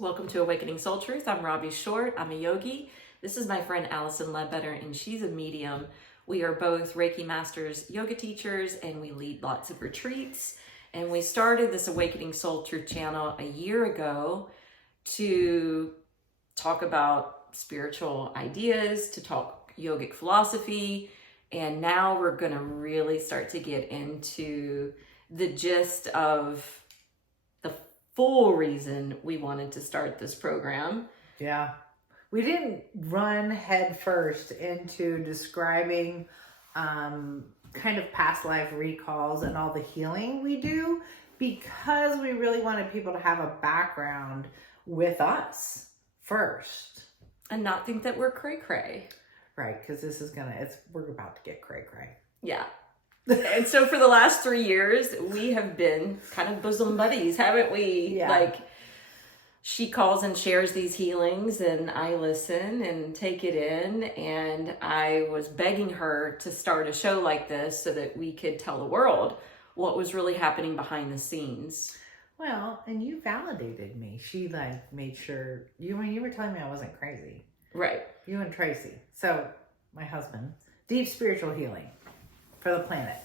Welcome to Awakening Soul Truth. I'm Robbie Short. I'm a yogi. This is my friend Alison, and she's a medium. We are both Reiki masters, yoga teachers, and we lead lots of retreats. And we started this Awakening Soul Truth channel a year ago to talk about spiritual ideas, to talk yogic philosophy. And now we're going to really start to get into the gist of the full reason we wanted to start this program. Yeah. We didn't run head first into describing kind of past life recalls and all the healing we do, because we really wanted people to have a background with us first. And not think that we're cray-cray. Right, because we're about to get cray-cray. Yeah. And so for the last 3 years, we have been kind of bosom buddies, haven't we? Yeah. Like, she calls and shares these healings, and I listen and take it in. And I was begging her to start a show like this so that we could tell the world what was really happening behind the scenes. Well, and you validated me. She made sure you were telling me I wasn't crazy. Right. You and Tracy. So my husband, deep spiritual healing for the planet.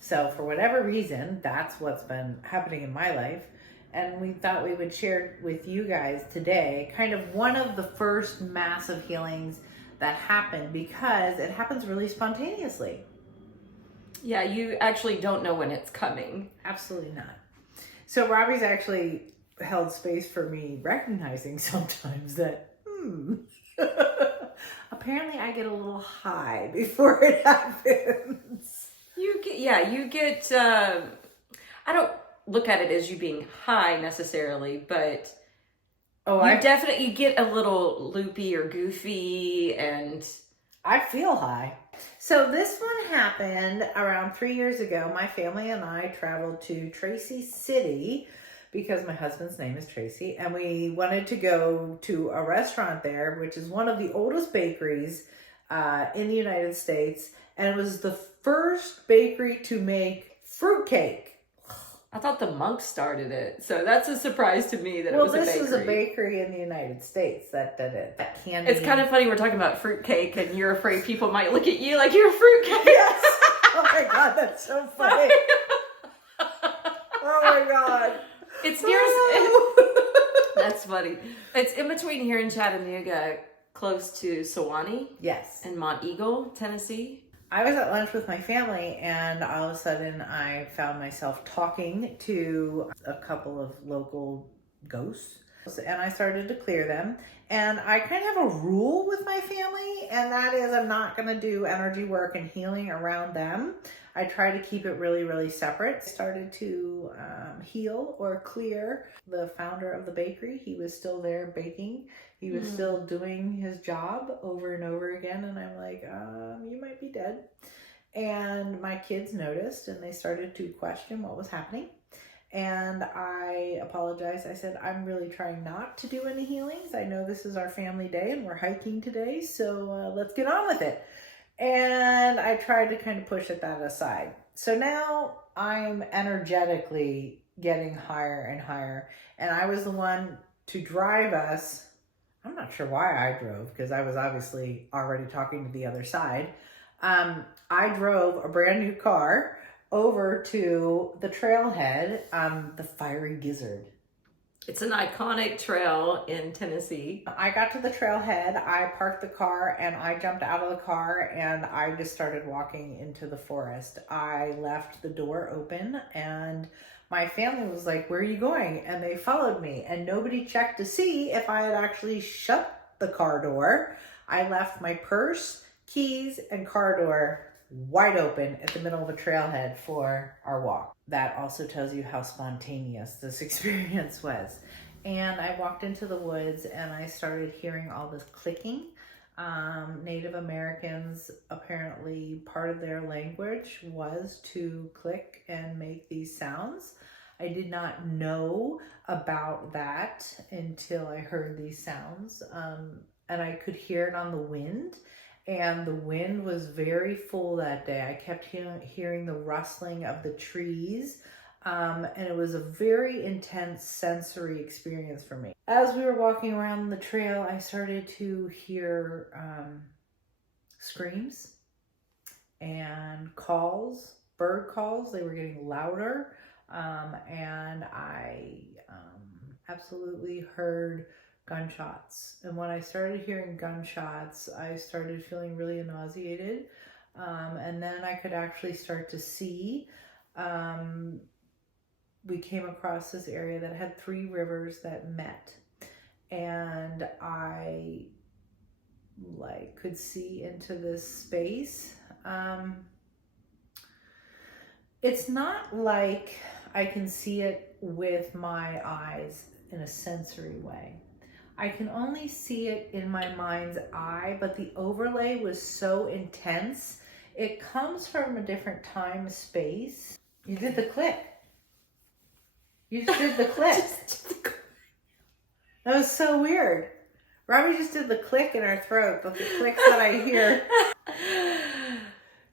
So for whatever reason, that's what's been happening in my life. And we thought we would share with you guys today kind of one of the first massive healings that happened, because it happens really spontaneously. Yeah, you actually don't know when it's coming. Absolutely not. So Robbie's actually held space for me recognizing sometimes that, apparently I get a little high before it happens. You get, I don't look at it as you being high necessarily, but you get a little loopy or goofy, and I feel high. So this one happened around 3 years ago. My family and I traveled to Tracy City because my husband's name is Tracy, and we wanted to go to a restaurant there, which is one of the oldest bakeries in the United States, and it was the first bakery to make fruitcake. I thought the monks started it, so that's a surprise to me that it was a bakery. Well, this was a bakery in the United States that did it. That candy. It's kind of funny we're talking about fruitcake, and you're afraid people might look at you like you're a fruitcake. Yes. Oh my God, that's so funny. Oh my God. It's near. That's funny. It's in between here in Chattanooga, close to Sewanee. Yes. And Mont Eagle, Tennessee. I was at lunch with my family, and all of a sudden I found myself talking to a couple of local ghosts, and I started to clear them. And I kind of have a rule with my family, and that is I'm not going to do energy work and healing around them. I try to keep it really, really separate. I started to heal or clear the founder of the bakery. He was still there baking. He was still doing his job over and over again. And I'm like, you might be dead. And my kids noticed, and they started to question what was happening. And I apologized. I said, I'm really trying not to do any healings. I know this is our family day and we're hiking today, so let's get on with it. And I tried to kind of push that aside. So now I'm energetically getting higher and higher. And I was the one to drive us. I'm not sure why I drove, because I was obviously already talking to the other side. I drove a brand new car over to the trailhead, the Fiery Gizzard. It's an iconic trail in Tennessee. I got to the trailhead, I parked the car, and I jumped out of the car, and I just started walking into the forest. I left the door open, and my family was like, where are you going? And they followed me, and nobody checked to see if I had actually shut the car door. I left my purse, keys, and car door wide open at the middle of a trailhead for our walk. That also tells you how spontaneous this experience was. And I walked into the woods, and I started hearing all this clicking. Native Americans, apparently part of their language was to click and make these sounds. I did not know about that until I heard these sounds. And I could hear it on the wind. And the wind was very full that day. I kept hearing the rustling of the trees And it was a very intense sensory experience for me. As we were walking around the trail, I started to hear screams and calls, bird calls. They were getting louder. And I absolutely heard gunshots. And when I started hearing gunshots, I started feeling really nauseated. And then I could actually start to see. We came across this area that had 3 rivers that met. And I could see into this space. It's not like I can see it with my eyes in a sensory way. I can only see it in my mind's eye, but the overlay was so intense. It comes from a different time space. You did the click. You just did the click. That was so weird. Robbie just did the click in our throat, but the clicks that I hear.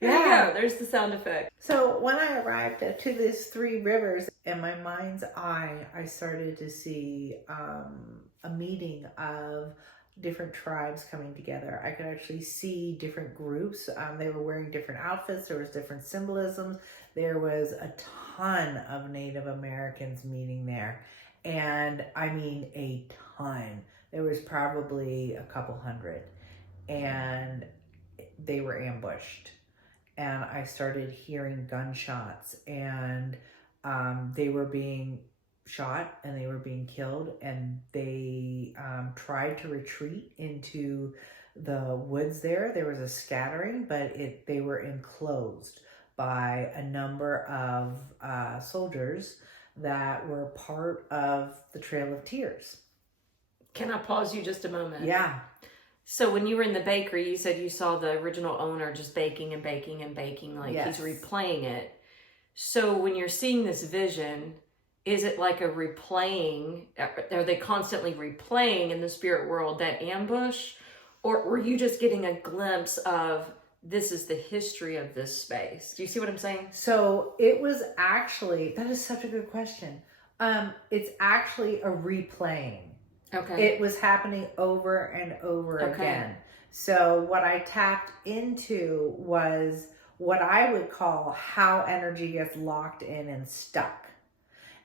There you go. There's the sound effect. So when I arrived to these 3 rivers, in my mind's eye, I started to see a meeting of different tribes coming together. I could actually see different groups. They were wearing different outfits. There was different symbolisms. There was a ton of Native Americans meeting there. And I mean a ton. There was probably a couple hundred. And they were ambushed. And I started hearing gunshots, and they were being shot and they were being killed, and they tried to retreat into the woods there. There was a scattering, but they were enclosed by a number of soldiers that were part of the Trail of Tears. Can I pause you just a moment? Yeah. So when you were in the bakery, you said you saw the original owner just baking and baking and baking, like Yes. he's replaying it. So when you're seeing this vision, is it like a replaying? Are they constantly replaying in the spirit world that ambush? Or were you just getting a glimpse of this is the history of this space? Do you see what I'm saying? So it was actually, that is such a good question. It's actually a replaying. Okay. It was happening over and over again. So what I tapped into was what I would call how energy gets locked in and stuck.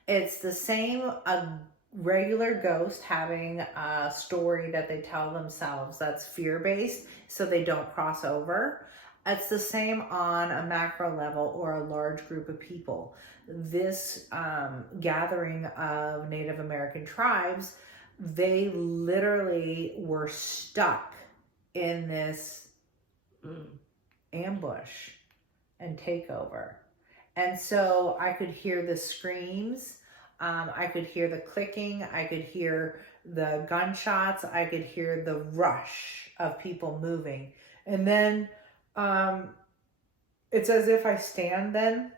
It's the same a regular ghost having a story that they tell themselves that's fear-based so they don't cross over. It's the same on a macro level or a large group of people. This gathering of Native American tribes, they literally were stuck in this ambush and takeover. And so I could hear the screams, I could hear the clicking, I could hear the gunshots, I could hear the rush of people moving. And then it's as if I stand then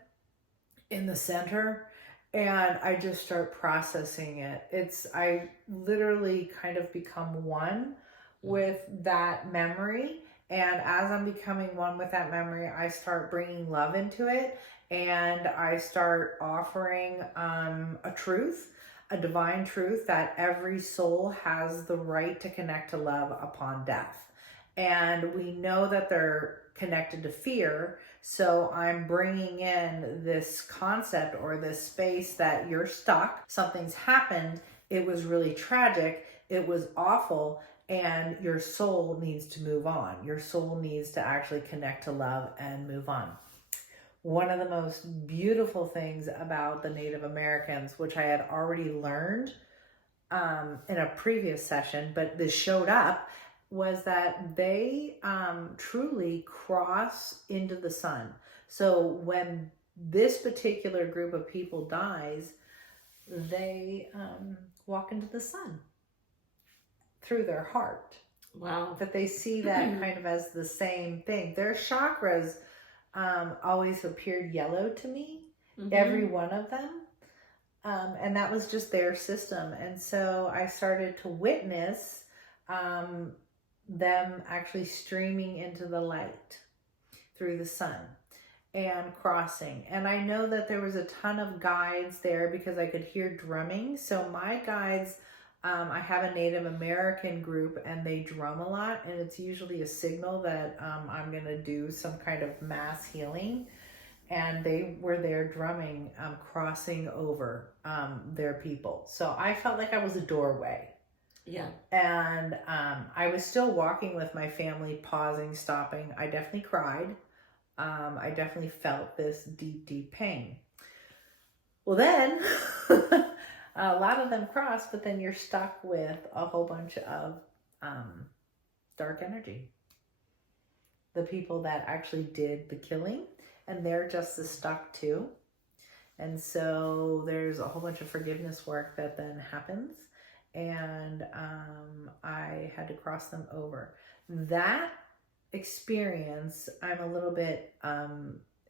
in the center and I just start processing it. I literally kind of become one with that memory. And as I'm becoming one with that memory, I start bringing love into it. And I start offering a truth, a divine truth that every soul has the right to connect to love upon death. And we know that they're connected to fear. So I'm bringing in this concept or this space that you're stuck. Something's happened. It was really tragic. It was awful. And your soul needs to move on. Your soul needs to actually connect to love and move on. One of the most beautiful things about the Native Americans, which I had already learned in a previous session, but this showed up, was that they truly cross into the sun. So when this particular group of people dies, they walk into the sun through their heart. Wow. That they see that kind of as the same thing. Their chakras always appeared yellow to me, every one of them. And that was just their system. And so I started to witness them actually streaming into the light through the sun. and crossing. And I know that there was a ton of guides there because I could hear drumming. So my guides, I have a Native American group and they drum a lot, and it's usually a signal that I'm going to do some kind of mass healing. And they were there drumming, crossing over their people. So I felt like I was a doorway. Yeah. And I was still walking with my family, pausing, stopping. I definitely cried. I definitely felt this deep, deep pain. Well, then a lot of them cross, but then you're stuck with a whole bunch of dark energy. The people that actually did the killing, and they're just as stuck too. And so there's a whole bunch of forgiveness work that then happens. And I had to cross them over. That experience, I'm a little bit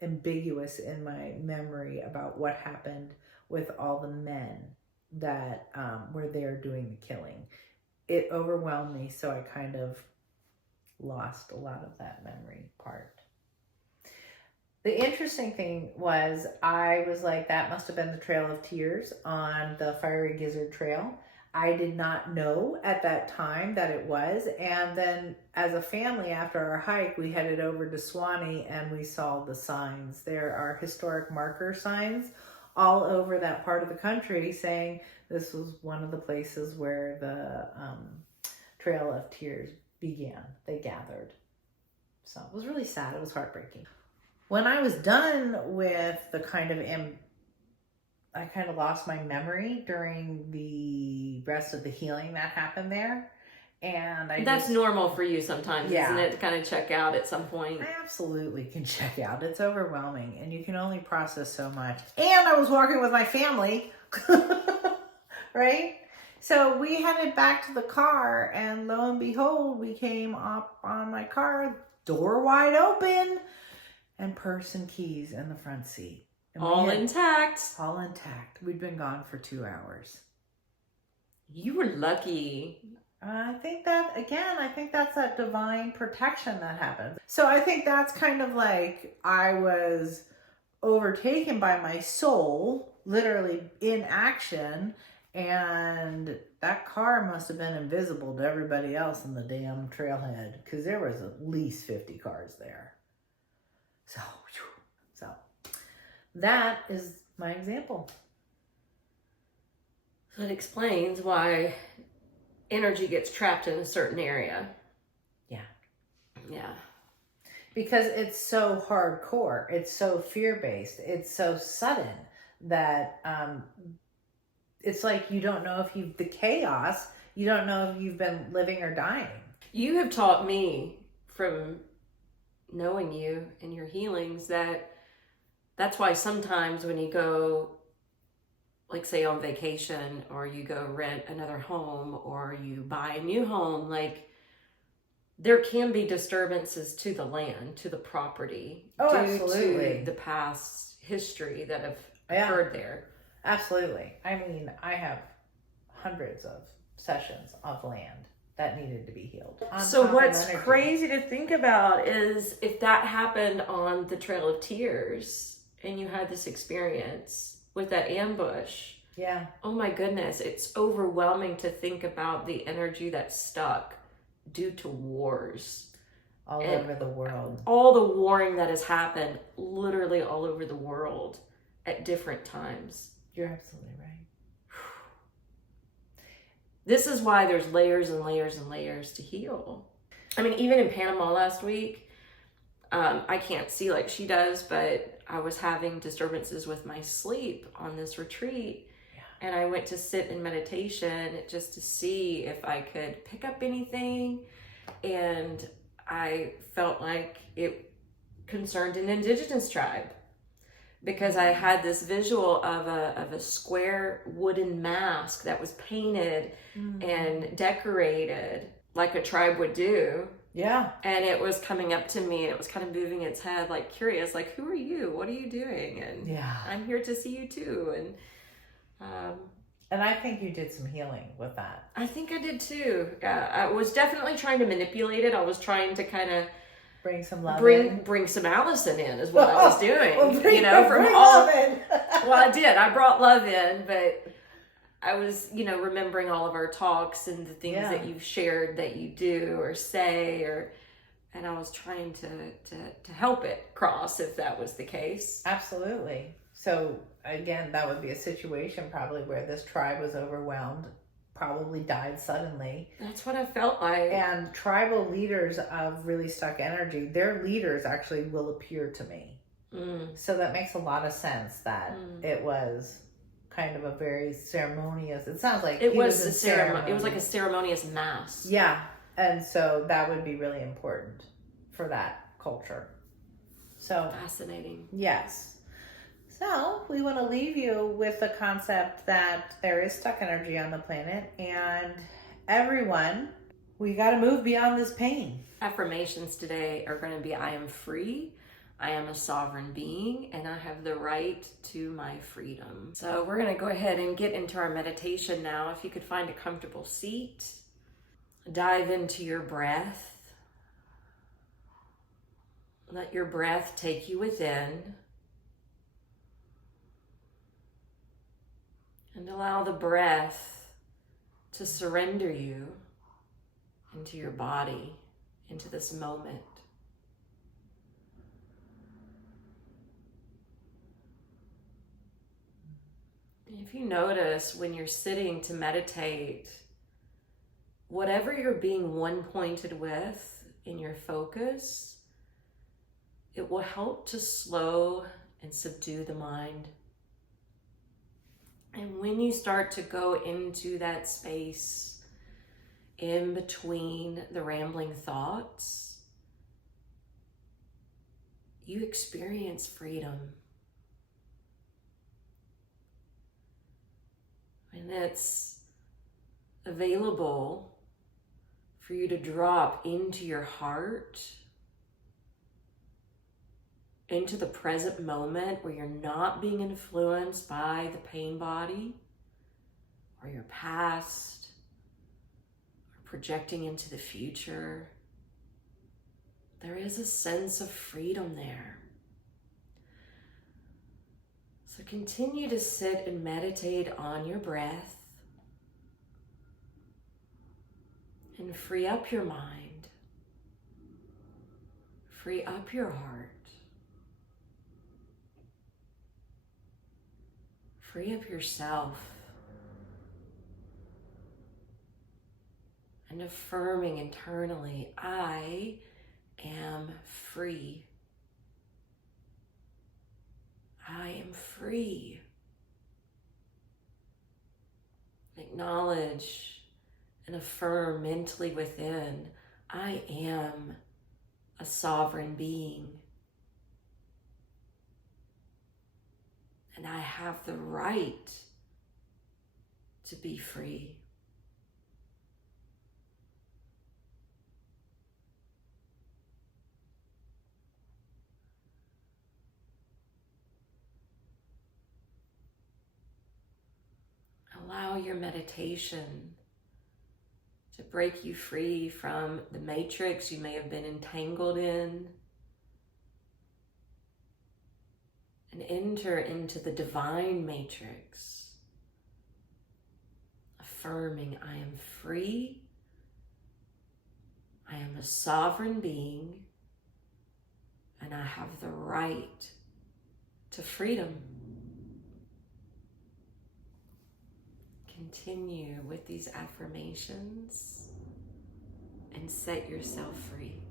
ambiguous in my memory about what happened with all the men that were there doing the killing. It overwhelmed me, so I kind of lost a lot of that memory part. The interesting thing was, I was like, that must have been the Trail of Tears on the Fiery Gizzard Trail. I did not know at that time that it was. And then as a family, after our hike, we headed over to Swanee and we saw the signs. There are historic marker signs all over that part of the country saying this was one of the places where the Trail of Tears began. They gathered. So it was really sad. It was heartbreaking. When I was done with the I kind of lost my memory during the rest of the healing that happened there. And that's normal for you sometimes, Yeah. isn't it? To kind of check out at some point. I absolutely can check out. It's overwhelming and you can only process so much. And I was walking with my family, right? So we headed back to the car and lo and behold, we came up on my car, door wide open, and purse and keys in the front seat. And All intact. All intact. We'd been gone for 2 hours. You were lucky. I think that's that divine protection that happens. So I think that's kind of like I was overtaken by my soul, literally in action, and that car must have been invisible to everybody else in the damn trailhead because there was at least 50 cars there. So that is my example. So it explains why energy gets trapped in a certain area. Yeah. Yeah. Because it's so hardcore. It's so fear-based. It's so sudden that it's like you don't know if the chaos, you don't know if you've been living or dying. You have taught me from knowing you and your healings that's why sometimes when you go, like say on vacation, or you go rent another home, or you buy a new home, like there can be disturbances to the land, to the property, due absolutely. to the past history that have Yeah. occurred there. Absolutely. I mean, I have hundreds of sessions of land that needed to be healed. So what's crazy to think about is if that happened on the Trail of Tears and you had this experience with that ambush. Yeah. Oh my goodness. It's overwhelming to think about the energy that's stuck due to wars. All over the world. All the warring that has happened literally all over the world at different times. You're absolutely right. This is why there's layers and layers and layers to heal. I mean, even in Panama last week, I can't see like she does, but I was having disturbances with my sleep on this retreat. Yeah. And I went to sit in meditation just to see if I could pick up anything. And I felt like it concerned an indigenous tribe because I had this visual of a square wooden mask that was painted and decorated like a tribe would do. Yeah. And it was coming up to me and it was kind of moving its head like curious, like, who are you? What are you doing? And yeah, I'm here to see you too. And I think you did some healing with that. I think I did too. I was definitely trying to manipulate it. I was trying to kind of Bring some love in. Bring some Allison in is what I was doing. Well, bring all. love in. Well, I did. I brought love in, but I was, remembering all of our talks and the things that you've shared that you do or say, and I was trying to help it cross if that was the case. Absolutely. So again, that would be a situation probably where this tribe was overwhelmed, probably died suddenly. That's what I felt like. And tribal leaders of really stuck energy, their leaders actually will appear to me. So that makes a lot of sense that it was kind of a very ceremonious, it sounds like it was a ceremony. It was like a ceremonious mass. Yeah. And so that would be really important for that culture. So fascinating. Yes. So we want to leave you with the concept that there is stuck energy on the planet, and everyone, we got to move beyond this pain. Affirmations today are going to be: I am free, I am a sovereign being, and I have the right to my freedom. So we're going to go ahead and get into our meditation now. If you could find a comfortable seat, dive into your breath. Let your breath take you within. And allow the breath to surrender you into your body, into this moment. If you notice when you're sitting to meditate, whatever you're being one-pointed with in your focus, it will help to slow and subdue the mind. And when you start to go into that space in between the rambling thoughts, you experience freedom. And it's available for you to drop into your heart, into the present moment where you're not being influenced by the pain body or your past or projecting into the future. There is a sense of freedom there. So continue to sit and meditate on your breath and free up your mind, free up your heart. Free up yourself and affirming internally, I am free. I am free. Acknowledge and affirm mentally within, I am a sovereign being. And I have the right to be free. Allow your meditation to break you free from the matrix you may have been entangled in, and enter into the divine matrix, affirming I am free, I am a sovereign being, and I have the right to freedom. Continue with these affirmations and set yourself free.